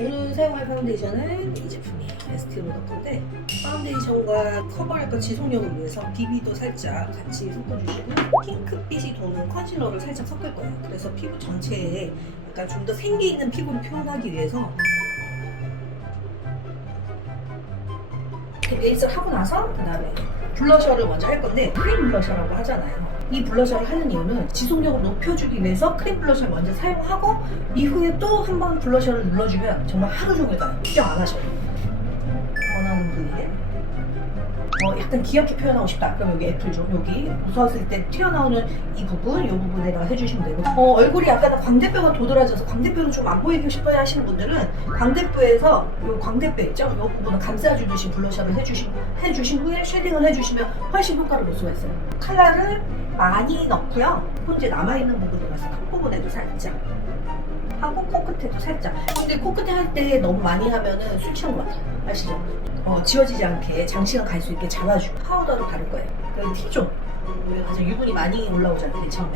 오늘 사용할 파운데이션은 이 제품이에요. 에스티 로더인데 파운데이션과 커버력과 지속력을 위해서 BB도 살짝 같이 섞어주시고 핑크빛이 도는 컨실러를 살짝 섞을 거예요. 그래서 피부 전체에 약간 좀 더 생기 있는 피부를 표현하기 위해서 이렇게 베이스를 하고 나서 그 다음에 블러셔를 먼저 할 건데 크림 블러셔라고 하잖아요. 이 블러셔를 하는 이유는 지속력을 높여주기 위해서 크림 블러셔를 먼저 사용하고 이후에 또 한 번 블러셔를 눌러주면 정말 하루 종일 가요. 수정 안 하셔도. 원하는 부위에 약간 귀엽게 표현하고 싶다. 그럼 여기 애플존 여기 웃었을 때 튀어나오는 이 부분에다가 해주시면 되고 얼굴이 약간 광대뼈가 도드라져서 광대뼈를 좀 안 보이고 싶어야 하시는 분들은 광대뼈에서 요 광대뼈 있죠? 요 부분을 감싸주듯이 블러셔를 해주신 후에 쉐딩을 해주시면 훨씬 효과를 볼 수가 있어요. 컬러를 많이 넣고요. 현재 남아있는 부분이라서 턱 부분에도 살짝 하고 코끝에도 살짝. 근데 코끝에 할 때 너무 많이 하면은 술 취한 것 같아요. 아시죠? 지워지지 않게 장시간 갈 수 있게 잡아주고 파우더를 바를 거예요. 그리고 T존 우리가 가장 유분이 많이 올라오잖아요, 처음에.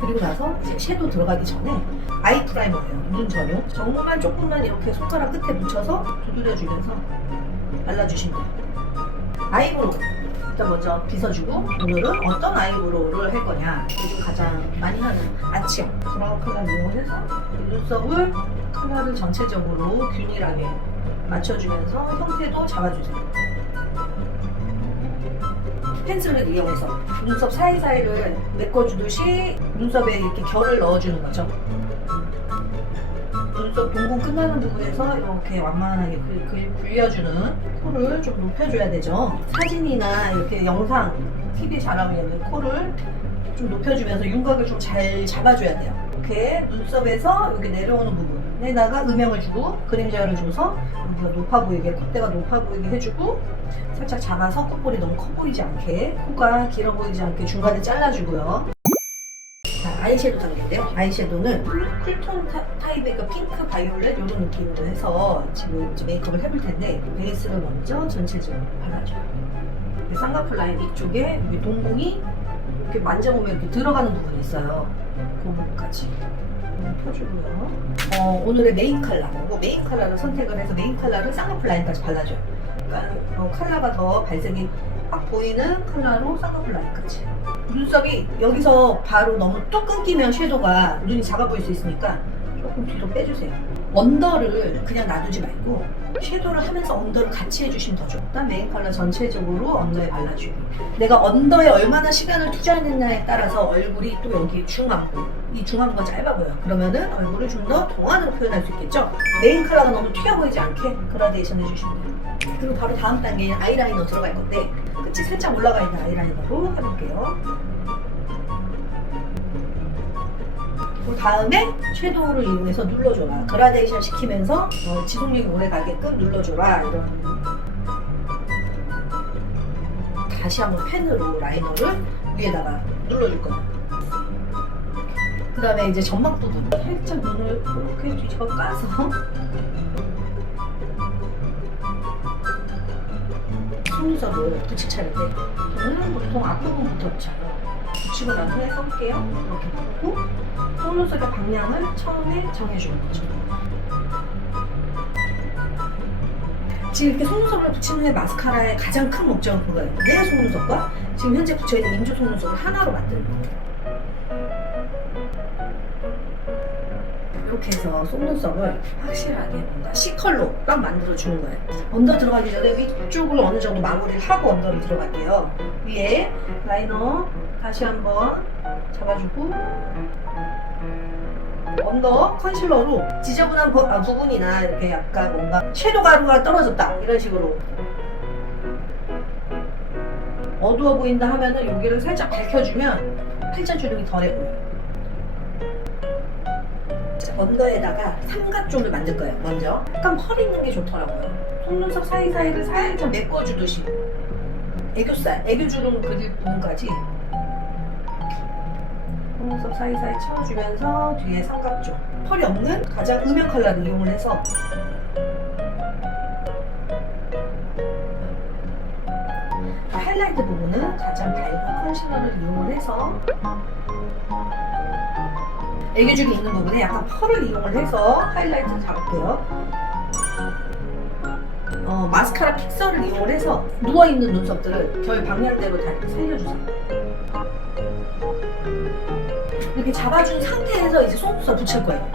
그리고 나서 이제 섀도우 들어가기 전에 아이 프라이머예요. 눈 전용. 정말 조금만 이렇게 손가락 끝에 묻혀서 두드려주면서 발라주시면 돼요. 아이브로우 일단 먼저 빗어주고 오늘은 어떤 아이브로우를 할 거냐. 요즘 가장 많이 하는 아치형 브라운 컬러를 이용해서 눈썹을 컬러를 전체적으로 균일하게 맞춰주면서 형태도 잡아주세요. 펜슬을 이용해서 눈썹 사이사이를 메꿔주듯이 눈썹에 이렇게 결을 넣어주는 거죠. 눈썹 동공 끝나는 부분에서 이렇게 완만하게 굴려주는 코를 좀 높여줘야 되죠. 사진이나 이렇게 영상, TV에 잘 나오는 코를 좀 높여주면서 윤곽을 좀 잘 잡아줘야 돼요. 이렇게 눈썹에서 여기 내려오는 부분에다가 음영을 주고 그림자를 줘서 여기가 높아 보이게, 콧대가 높아 보이게 해주고 살짝 잡아서 콧볼이 너무 커 보이지 않게, 코가 길어 보이지 않게 중간에 잘라주고요. 자, 아이섀도우 단계인데요. 아이섀도우는 쿨톤 타입의 그 핑크, 바이올렛 이런 느낌으로 해서 지금 이제 메이크업을 해볼 텐데 베이스를 먼저 전체적으로 발라줘요. 쌍꺼풀 라인 이쪽에 여기 동공이 이렇게 만져보면 이렇게 들어가는 부분이 있어요. 그 부분까지 펴주고요. 오늘의 메인 컬러, 메인 컬러를 선택을 해서 메인 컬러를 쌍꺼풀 라인까지 발라줘요. 그러니까 컬러가 더 발색이 확 보이는 컬러로 쌍꺼풀 라인까지. 눈썹이 여기서 바로 너무 뚝 끊기면 섀도우가 눈이 작아 보일 수 있으니까 조금 뒤로 빼주세요. 언더를 그냥 놔두지 말고 섀도우를 하면서 언더를 같이 해주시면 더 좋아요. 일단 메인 컬러 전체적으로 언더에 발라주고 내가 언더에 얼마나 시간을 투자했느냐에 따라서 얼굴이 또 여기 중앙부, 이 중앙부가 짧아 보여요. 그러면은 얼굴을 좀 더 동안으로 표현할 수 있겠죠. 메인 컬러가 너무 튀어 보이지 않게 그라데이션 해주시면 돼요. 그리고 바로 다음 단계에 아이라이너 들어갈 건데 끝이 살짝 올라가 있는 아이라이너로 해볼게요. 그 다음에 섀도우를 이용해서 눌러줘라. 그라데이션 시키면서 지속력이 오래 가게끔 눌러줘라. 이런. 다시 한번 펜으로 라이너를 위에다가 눌러줄 거예요. 그 다음에 이제 점막 부분 살짝 눈을 이렇게 뒤집어 까서 속눈썹을 붙이차는데 저는 보통 앞부분부터 붙여요. 붙이고 난 후에 써볼게요. 이렇게 보고 속눈썹의 방향을 처음에 정해주는 거죠. 지금 이렇게 속눈썹을 붙이는 후에 마스카라의 가장 큰 목적은 그거예요. 내 속눈썹과 지금 현재 붙여있는 인조 속눈썹을 하나로 만드는 거예요. 이렇게 해서 속눈썹을 확실하게 뭔가 C컬로 딱 만들어주는 거예요. 언더 들어가기 전에 위쪽을 어느 정도 마무리를 하고 언더를 들어갈게요. 위에 라이너 다시 한번 잡아주고 언더 컨실러로 지저분한 부분이나 이렇게 약간 뭔가 섀도우 가루가 떨어졌다 이런 식으로 어두워 보인다 하면은 여기를 살짝 밝혀주면 팔자주름이 덜해 보여요. 언더에다가 삼각존을 만들 거예요. 먼저 약간 펄 있는 게 좋더라고요. 속눈썹 사이사이를 살짝 메꿔주듯이 애교살, 애교주름 그릴 부분까지 속눈썹 사이사이 채워주면서 뒤에 삼각존 펄이 없는 가장 음영 컬러를 이용을 해서 하이라이트 부분은 가장 밝은 컨실러를 이용을 해서 애교죽이 있는 부분에 약간 펄을 이용을 해서 하이라이트를 잡을게요. 마스카라 픽서를 이용을 해서 누워있는 눈썹들을 결 방향대로 다 이렇게 살려주세요. 이렇게 잡아준 상태에서 이제 속눈썹 붙일 거예요.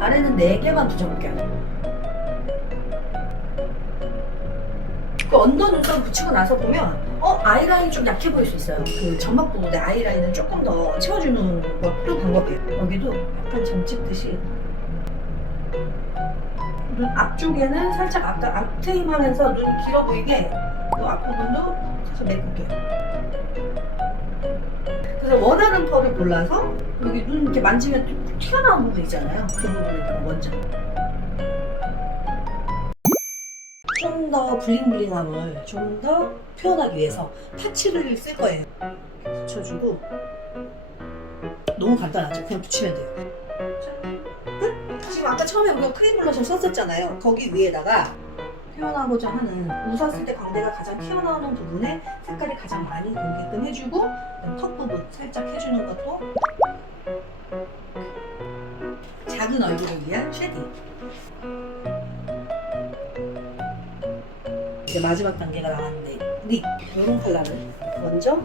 아래는 4개만 붙여볼게요. 그 언더 눈썹 붙이고 나서 보면 아이라인 좀 약해 보일 수 있어요. 그 점막 부분에 아이라인을 조금 더 채워주는 것도 방법이에요. 여기도 약간 점 찍듯이 눈 앞쪽에는 살짝 아까 앞트임 하면서 눈이 길어 보이게 이 앞부분도 살짝 메꿀게요. 그래서 원하는 펄을 골라서 여기 눈 이렇게 만지면 좀 튀어나온 부분 있잖아요. 그 부분을 먼저 좀 더 블링블링함을 좀 더 표현하기 위해서 파츠를 쓸 거예요. 붙여주고 너무 간단하죠? 그냥 붙이면 돼요. 끝? 지금 아까 처음에 우리가 크림 블러셔 썼었잖아요. 거기 위에다가 표현하고자 하는 웃었을 때 광대가 가장 튀어나오는 부분에 색깔이 가장 많이 돌게끔 해주고 턱 부분 살짝 해주는 것도 작은 얼굴을 위한 쉐딩. 이제 마지막 단계가 나왔는데 립 이런 컬러를 먼저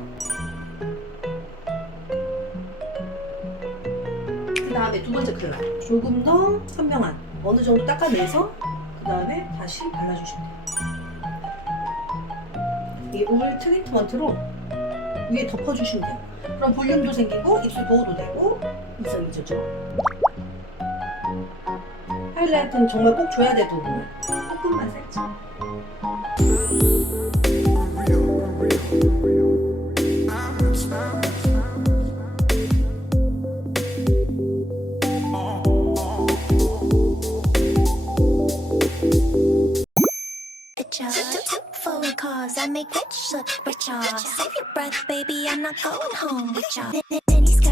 그 다음에 두 번째 컬러 조금 더 선명한 어느 정도 닦아내서 그 다음에 다시 발라주시면 돼요. 이 울 트리트먼트로 위에 덮어주시면 돼요. 그럼 볼륨도 생기고 입술 보호도 되고 일석이조죠. 하이라이트는 정말 꼭 줘야 될 부분 조금만 살짝. Forward cars, I make rich look richer. Save your breath, baby, I'm not going home with y'all. Many skies